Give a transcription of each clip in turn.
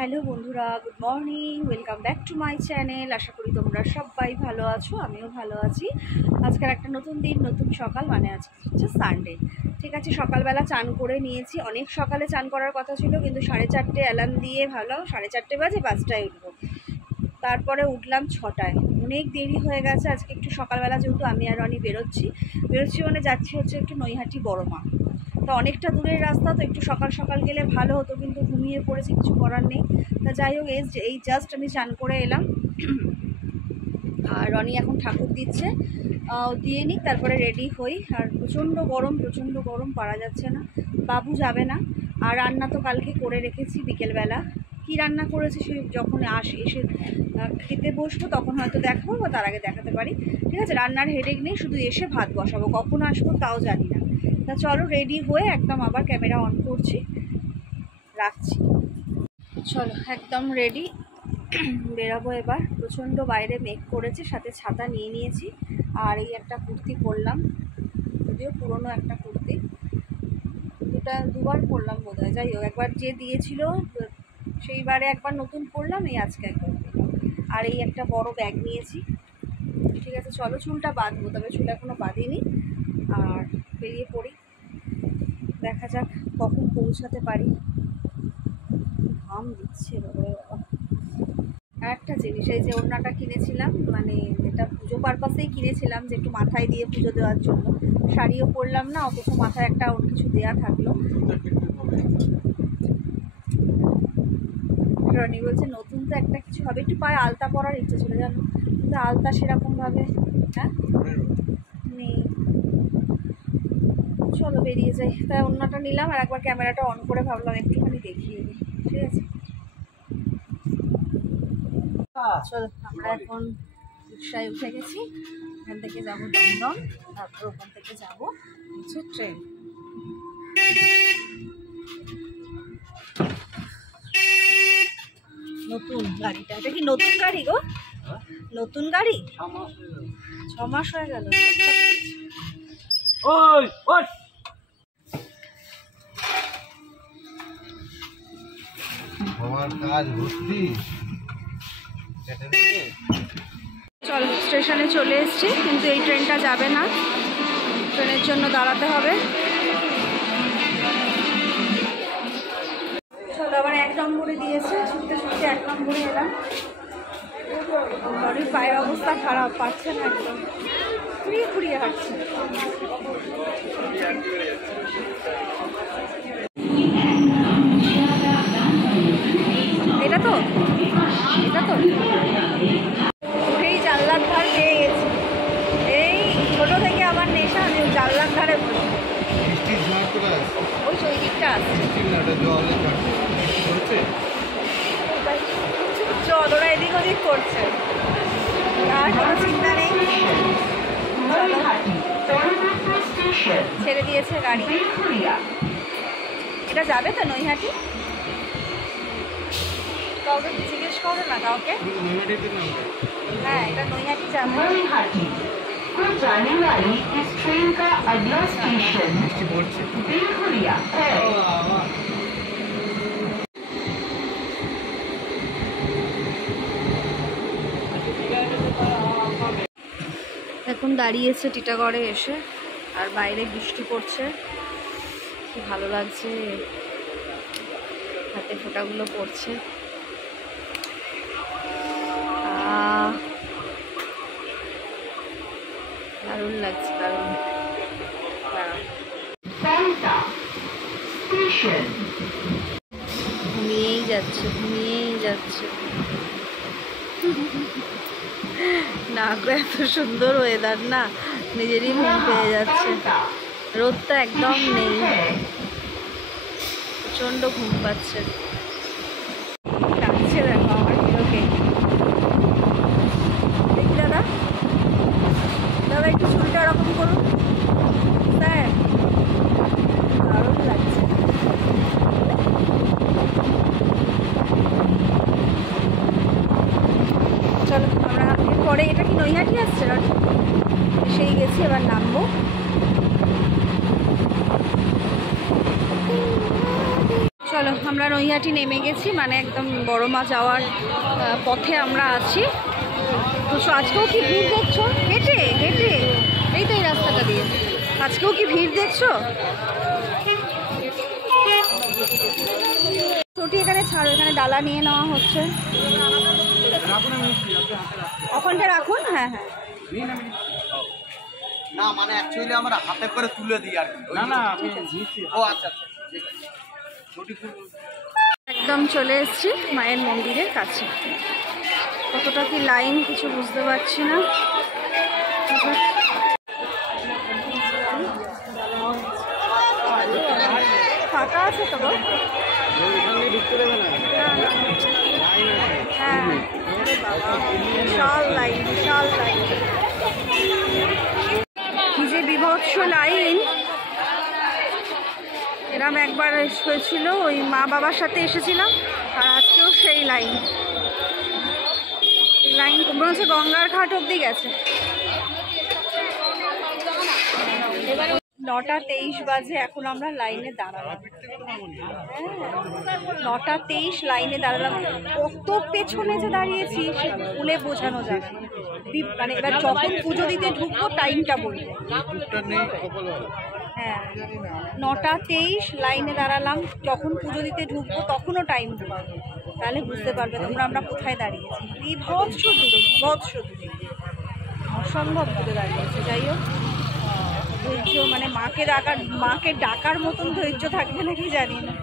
Hello বন্ধুরা, good morning, welcome back to my channel. আশা করি তোমরা সবাই ভালো আছো, আমিও ভালো আছি। আজকের একটা নতুন দিন, নতুন সকাল, মানে আজকে হচ্ছে সানডে। ঠিক আছে, সকালবেলা চান করে নিয়েছি। অনেক সকালে চান করার কথা ছিল, কিন্তু 4:30 অ্যালার্ম দিয়ে ভাবলাম 4:30 বাজে 5টায় উঠবো। তারপরে উঠলাম 6টায়। অনেক দেরি হয়ে গেছে আজকে। একটু সকালবেলা যেহেতু আমি আর রনি বেরোচ্ছি মানে যাচ্ছি হচ্ছে একটু নৈহাটি বড়মা। তো অনেকটা দূরের রাস্তা, তো একটু সকাল সকাল গেলে ভালো হতো, কিন্তু ঘুমিয়ে পড়েছি, কিছু করার নেই। তা যাই হোক, এই জাস্ট আমি চান করে এলাম। আর রনি এখন ঠাকুর দিচ্ছে, দিয়ে নিক, তারপরে রেডি হই। আর প্রচণ্ড গরম, পারা যাচ্ছে না। বাবু যাবে না। আর রান্না তো কালকে করে রেখেছি বিকেলবেলা। কি রান্না করেছি সে যখন এসে খেতে বসবো তখন হয়তো দেখাবো, বা তার আগে দেখাতে পারি। ঠিক আছে, রান্নার হেডেক নেই, শুধু এসে ভাত বসাবো। কখন আসবো তাও জানি না। তা চলো রেডি হয়ে একদম আবার ক্যামেরা অন করছি, রাখছি। চলো একদম রেডি, বেরাবো এবার। প্রচণ্ড বাইরে মেঘ করেছে, সাথে ছাতা নিয়ে নিয়েছি। আর এই একটা কুর্তি পরলাম, যদিও পুরনো একটা কুর্তি, দুবার পরলাম বোধ হয়। যাই হোক, একবার যে দিয়েছিল সেইবারে একবার নতুন পরলাম, এই আজকে একবার পরলাম। আর এই একটা বড় ব্যাগ নিয়েছি। ঠিক আছে, চলো চুলটা বাঁধবো, তবে চুল এখনও বাঁধিনি। আর বেরিয়ে পড়ি, দেখা যাক কখন পৌঁছাতে পারি। ঘাম দিচ্ছে বাবা। আর একটা জিনিস, এই যে ওড়নাটা কিনেছিলাম, মানে এটা পুজো পারপাসেই কিনেছিলাম, যে একটু মাথায় দিয়ে পুজো দেওয়ার জন্য। শাড়িও পরলাম না, অথচ মাথায় একটা ওর কিছু দেওয়া থাকলো। রনি বলছে নতুন তো একটা কিছু হবে, একটু পায়ে আলতা পরার ইচ্ছে ছিল জানো, কিন্তু আলতা সেরকমভাবে নেই। চলো বেরিয়ে যাই। তাই ওড়নাটা নিলাম, আর একবার ক্যামেরাটা অন করে ভাবলাম একটুখানি দেখিয়ে দিই। ঠিক আছে, চলো আমরা এখন রিক্সায় উঠে গেছি। এখান থেকে যাবো দমদম, তারপর ওখান থেকে যাবো হচ্ছে ট্রেন। নতুন গাড়িটা, এটা কি নতুন গাড়ি গো? নতুন গাড়ি 6 মাস হয়ে গেল। চল স্টেশনে চলে এসেছি, কিন্তু এই ট্রেনটা যাবে না, ট্রেনের জন্য দাঁড়াতে হবে। চলো আবার 1 নম্বরে দিয়েছে, ছুটতে 1 নম্বরে এলাম। গাড়ির পায়ের অবস্থা খারাপ, পাচ্ছে না, একদম ঘুরিয়ে হাঁটছে। এটা তো উঠেই জানলার ধার পেয়ে গেছি। এই ছোটো থেকে আমার নেশা, আমি জানলার ধারে বসি। ওই দিকটা আছে জল, ওরা এদিক ওদিক করছে, আর কোনো চিন্তা নেই। ছেড়ে দিয়েছে গাড়ি। এটা যাবে তো নৈহাটি? কাউকে জিজ্ঞেস করো না, কাউকে। হ্যাঁ, এটা নৈহাটি যাবে। जाने वाली इस ट्रेन का अगला स्टेशन बेलखुरिया है। এখন দাঁড়িয়েছে টিটাগড়ে এসে, আর বাইরে বৃষ্টি পড়ছে, কি ভালো লাগছে, হাতে ফোঁটাগুলো পড়ছে। দারুণ লাগছে, দারুণ। ঘুমিয়েই যাচ্ছে না গো, এত সুন্দর ওয়েদার না, নিজেরই ঘুম পেয়ে যাচ্ছে। রোদটা একদম নেই, প্রচণ্ড ঘুম পাচ্ছে। ডাকছে দেখো আমার হিরোকে। দেখি দাদা, একটু চুলটা ওরকম করুন স্যার, দারুণ লাগছে। চলো আমরা পরে, এটা কি নৈহাটি আসছে? সেই গেছি, এবার নামবো। চলো আমরা নৈহাটি নেমে গেছি, মানে একদম বড়মা যাওয়ার পথে আমরা আছি। তো আজকেও কি ভিড় দেখছো? হেঁটে হেঁটে এই তো এই রাস্তাটা দিয়ে আজকেও কি ভিড় দেখছো? ছোটি এখানে ছাড়ো, এখানে ডালা নিয়ে নেওয়া হচ্ছে। ওখানটা রাখুন। হ্যাঁ হ্যাঁ না মানে অ্যাকচুয়ালি আমরা হাতে করে তুলে দিই আর কি। না না ও আচ্ছা একদম চলে এসেছি মায়ের মন্দিরের কাছে। কতটা কি লাইন কিছু বুঝতে পারছি না। ফাঁকা আছে তো গো? হ্যাঁ বিশাল লাইন, বিশাল লাইন, কি যে বিভৎস লাইন। এরম একবার হয়েছিল, ওই মা বাবার সাথে এসেছিলাম, আর আজকেও সেই লাইন। লাইন মনে হচ্ছে গঙ্গার ঘাট অব্দি গেছে। 9:23 বাজে, এখন আমরা লাইনে দাঁড়ালাম। 9:23 লাইনে দাঁড়ালাম। কত পেছনে যে দাঁড়িয়েছি সে বলে বোঝানো যাবে না। মানে এবার যখন পুজো দিতে ঢুকবো টাইমটা বলবো। হ্যাঁ 9:23 লাইনে দাঁড়ালাম, যখন পুজো দিতে ঢুকবো তখনও টাইম বলবো, তাহলে বুঝতে পারবে তোমরা আমরা কোথায় দাঁড়িয়েছি। বিভৎস দূরে, বিভৎস দূরে, অসম্ভব দূরে দাঁড়িয়েছি। যাই হোক, ধৈর্য মানে মাকে ডাকার মতন ধৈর্য থাকবে নাকি জানি না।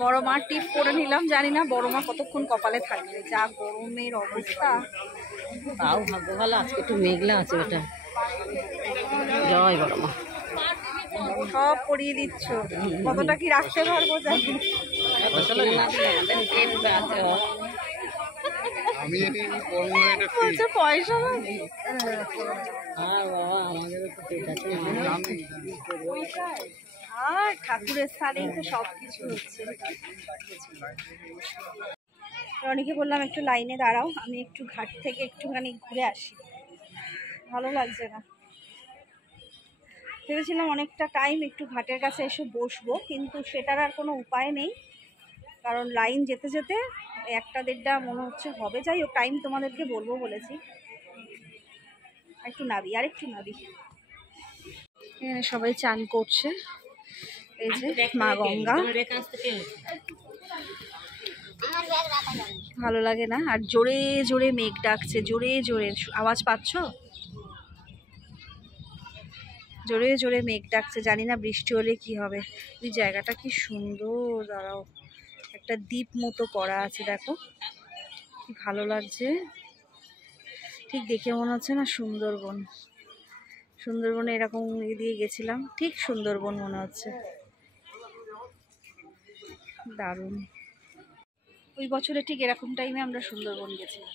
বড় মা টিপ করে নিলাম, জানি না বড় মা কতক্ষণ কপালে থাকবে, যা গরমের অবস্থা। তাও ভাগ্য ভালো আজকে একটু মেঘলা আছে। ওটা জয় বড় মা। সব পরিয়ে দিচ্ছ, কতটা কি রাখতে পারবো জানি বলছে পয়সা লাগে। আর ঠাকুরের স্থানেই তো সব কিছু হচ্ছে। রনিকে বললাম একটু লাইনে দাঁড়াও, আমি একটু ঘাট থেকে একটুখানি ঘুরে আসি, ভালো লাগছে না। ভেবেছিলাম অনেকটা টাইম একটু ঘাটের কাছে এসে বসবো, কিন্তু সেটার আর কোনো উপায় নেই, কারণ লাইন যেতে যেতে 1-1.5টা মনে হচ্ছে হবে। যাই হোক, টাইম তোমাদেরকে বলবো বলেছি। একটু নাবি, আর একটু নাবি। এখানে সবাই চান করছে, এই যে মা গঙ্গা। ভালো লাগে না? আর জোরে জোরে মেঘ ডাকছে, জোরে জোরে আওয়াজ পাচ্ছ? জোরে জোরে মেঘ ডাকছে, জানি না বৃষ্টি হলে কি হবে। ওই জায়গাটা কি সুন্দর, দাঁড়াও, একটা দ্বীপ মতো করা আছে, দেখো কি ভালো লাগছে। ঠিক দেখে মনে হচ্ছে না সুন্দরবন। সুন্দরবনে এরকম দিয়ে গেছিলাম, ঠিক সুন্দরবন মনে হচ্ছে, দারুণ। ওই বছরে ঠিক এরকম টাইমে আমরা সুন্দরবন গেছিলাম।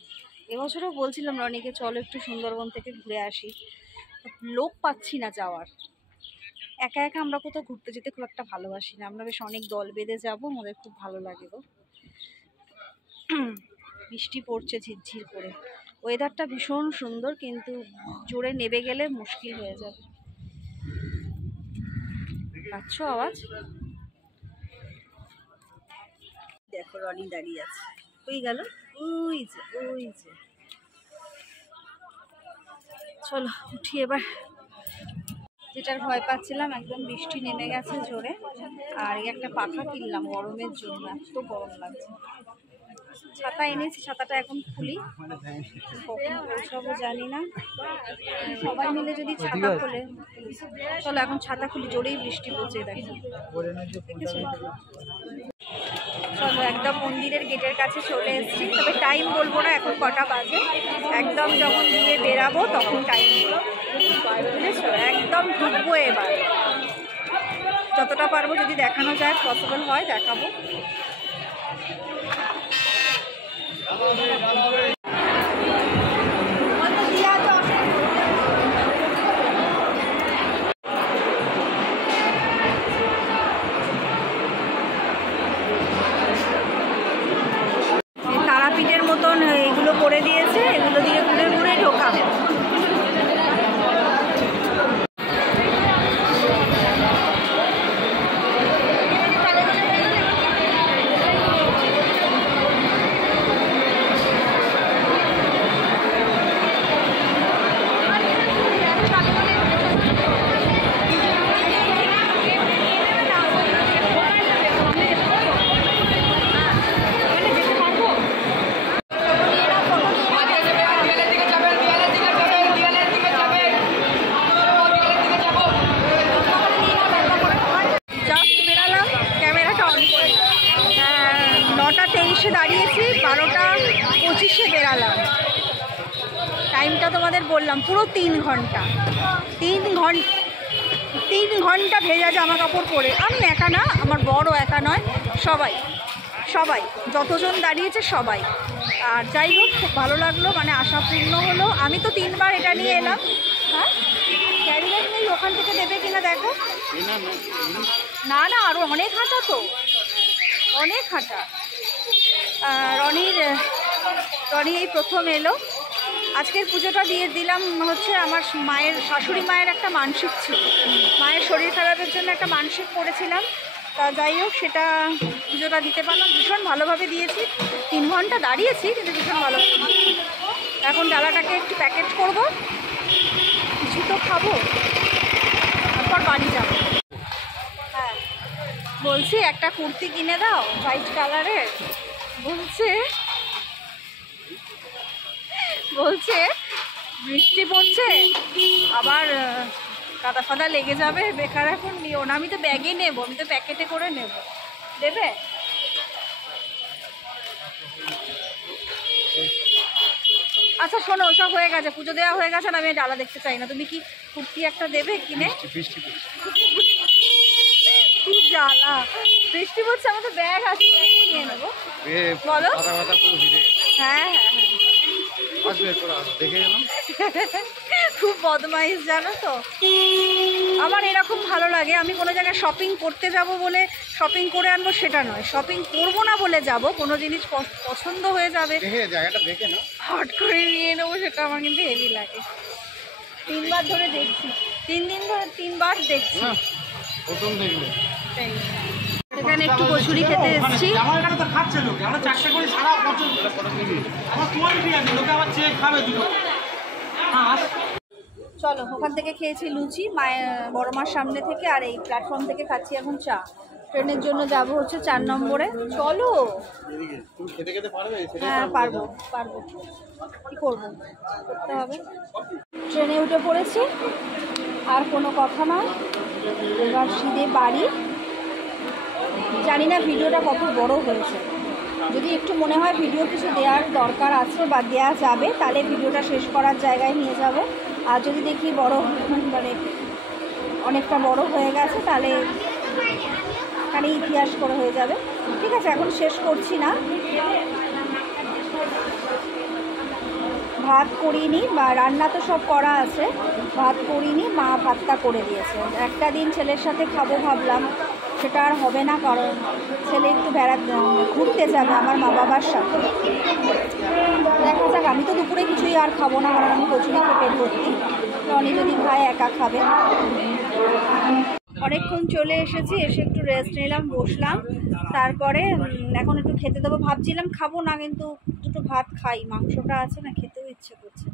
এবছরও বলছিলাম রনিকে চলো একটু সুন্দরবন থেকে ঘুরে আসি, লোক পাচ্ছি না যাওয়ার। একা একা আমরা কোথাও ঘুরতে যেতে খুব একটা ভালোবাসি না, আমরা বেশ অনেক দল বেঁধে যাবো, আমাদের খুব ভালো লাগে গো। বৃষ্টি পড়ছে ঝিরঝির করে, ওয়েদারটা ভীষণ সুন্দর, কিন্তু জোরে নেবে গেলে মুশকিল হয়ে যাবে। পাচ্ছ আওয়াজ? দেখো রনি দাঁড়িয়ে আছে, ওই গেল, ওই যে ওই যে। চলো উঠি এবার। যেটার ভয় পাচ্ছিলাম, একদম বৃষ্টি নেমে গেছে জোরে, আর এই একটা পাখা কিনলাম গরমের জন্য, এত গরম লাগছে। ছাতা এনেছি, ছাতাটা এখন খুলি, কখন পৌঁছাবো জানি না। সবাই মিলে যদি ছাতা খোলে, চলো এখন ছাতা খুলি, জোরেই বৃষ্টি পড়ছে দেখো, দেখেছো? চলো একদম মন্দিরের গেটের কাছে চলে এসেছি, তবে টাইম বলবো না এখন কটা বাজে, একদম যখন দিয়ে বেরাবো তখন টাইম বলবো, বুঝেছো? একদম ঢুকবো এবার, যতটা পারবো যদি দেখানো যায়, পসিবল হয় দেখাবো। তারাপীঠের মতন এগুলো করে দিয়েছে, এগুলো দিয়ে ঘুরে ঘুরে ঢোকা। এসে দাঁড়িয়েছি 12:25 বেরালাম। টাইমটা তোমাদের বললাম, পুরো 3 ঘন্টা। 3 ঘন্টা ভেজা জামা কাপড় পরে। আমি একা না, আমার বড় একা নয়, সবাই যতজন দাঁড়িয়েছে সবাই। আর যাই হোক, খুব ভালো লাগলো, মানে আশা পূর্ণ হলো। আমি তো 3 বার এটা নিয়ে এলাম। হ্যাঁ, ক্যারি ব্যাগ নেই, ওখান থেকে দেবে কিনা দেখো। না আরও অনেক হাঁটা, তো অনেক হাঁটা। রনি এই প্রথম এলো। আজকের পুজোটা দিয়ে দিলাম হচ্ছে আমার মায়ের, শাশুড়ি মায়ের একটা মানসিক ছিল। মায়ের শরীর খারাপের জন্য একটা মানসিক করেছিলাম। তা যাই হোক, সেটা পুজোটা দিতে পারলাম। ভীষণ ভালোভাবে দিয়েছি। 3 ঘন্টা দাঁড়িয়েছি, কিন্তু ভীষণ ভালো। এখন ডালাটাকে একটু প্যাকেট করব, কিছু তো খাবো, তারপর বাড়ি যাব। হ্যাঁ, বলছি একটা কুর্তি কিনে দাও হোয়াইট কালারের। বলছে বৃষ্টি পড়ছে, আবার কাদা ফাদা লেগে যাবে, বেকার এখন নিও না। আমি তো ব্যাগে নেব, আমি তো প্যাকেটে করে নেব। দেবে? আচ্ছা শোনো, ওসব হয়ে গেছে, পুজো দেওয়া হয়ে গেছে, আর আমি ডালা দেখতে চাই না। তুমি কি কুর্তি একটা দেবে কিনে? কি জ্বালা, বৃষ্টি পড়ছে, আমার তো ব্যাগ আছে, নিয়ে নেবো। বলো। হ্যাঁ, খুব বদমাইশ জানো তো। আমার এরকম ভালো লাগে। আমি কোনো জায়গায় শপিং করতে যাব বলে শপিং করে আনবো সেটা নয়, শপিং করবো না বলে যাব, কোনো জিনিস পছন্দ হয়ে যাবে হট করে নিয়ে নেবো, সেটা আমার কিন্তু হেভি লাগে। 3 বার ধরে দেখছি, 3 দিন ধরে 3 বার দেখছি। এখানে একটু কচুরি খেতে এসেছি। চলো, ওখান থেকে খেয়েছি লুচি মায়ের বড় মার সামনে থেকে, আর এই প্ল্যাটফর্ম থেকে খাচ্ছি এখন চা। ট্রেনের জন্য যাব হচ্ছে 4 নম্বরে। চলো। হ্যাঁ, পারবো, কি করবো, করতে হবে। ট্রেনে উঠে পড়েছি, আর কোনো কথা নয়। এবার সিধে বাড়ি। জানি না ভিডিওটা কত বড় হয়েছে। যদি একটু মনে হয় ভিডিও কিছু দেওয়ার দরকার আছে বা দেওয়া যাবে, তাহলে ভিডিওটা শেষ করার জায়গায় নিয়ে যাব। আর যদি দেখি বড়, মানে অনেকটা বড় হয়ে গেছে, তাহলে এখানে ইতিহাস করে হয়ে যাবে। ঠিক আছে, এখন শেষ করছি না। ভাত করিনি, বা রান্না তো সব করা আছে, ভাত করিনি, মা ভাতটা করে দিয়েছে। একটা দিন ছেলের সাথে খাবো ভাবলাম, সেটা আর হবে না, কারণ ছেলে একটু ঘুরতে যাবে আমার মা বাবার সাথে। দেখা যাক, আমি তো দুপুরে কিছুই আর খাবো না, কারণ আমি কচুরি খেয়ে পেট ভর্তি। রনি যদি খায়, একা খাবে। অনেকক্ষণ চলে এসেছি, এসে একটু রেস্ট নিলাম, বসলাম। তারপরে এখন একটু খেতে দেবো। ভাবছিলাম খাবো না, কিন্তু দুটো ভাত খাই, মাংসটা আছে না, খেতেও ইচ্ছে করছে।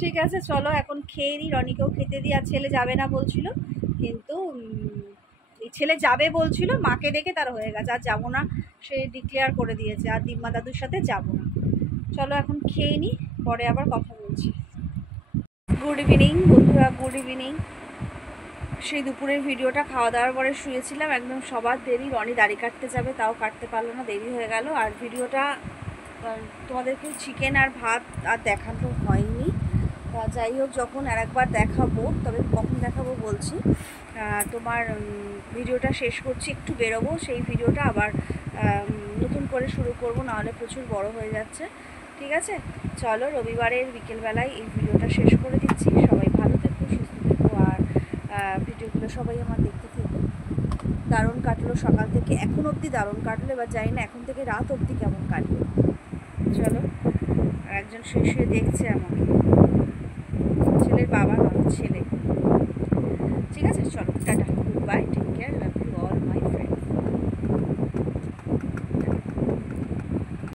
ঠিক আছে, চলো এখন খেয়ে নিই, রনিকেও খেতে দিই। আর ছেলে যাবে না বলছিল, কিন্তু ছেলে যাবে বলছিল, মাকে দেখে তার হয়ে গেছে, আর যাবো না, সে ডিক্লেয়ার করে দিয়েছে, আর দিম্মা দাদুর সাথে যাবো না। চলো এখন খেয়ে নিই, পরে আবার কথা বলছি। গুড ইভিনিং বন্ধুরা, গুড ইভিনিং। সেই দুপুরের ভিডিওটা খাওয়া দাওয়ার পরে শুয়েছিলাম, একদম সবার দেরি। রনি দাড়ি কাটতে যাবে, তাও কাটতে পারলো না, দেরি হয়ে গেল। আর ভিডিওটা তোমাদেরকে চিকেন আর ভাত আর দেখানো হয়নি। যাই হোক, যখন আর একবার দেখাবো, তবে কখন দেখাবো বলছি। তোমার ভিডিওটা শেষ করছি, একটু বেরোবো, সেই ভিডিওটা আবার নতুন করে শুরু করব, নাহলে প্রচুর বড় হয়ে যাচ্ছে। ঠিক আছে, চলো রবিবারের বিকেলবেলায় এই ভিডিওটা শেষ করে দিচ্ছি। সবাই ভালো থেকো, সুস্থ থেকো, আর ভিডিওগুলো সবাই আমার দেখতে থেকো। দারুণ কাটলো সকাল থেকে, এখন অবধি দারুণ কাটলো। এবার জানি না এখন থেকে রাত অবধি কেমন কাটবে। চলো, আর একজন শুয়ে শুয়ে দেখছে আমাকে, ছেলের বাবা নয়, ছেলে। ঠিক আছে, চলো, টাটা, গুড বাই।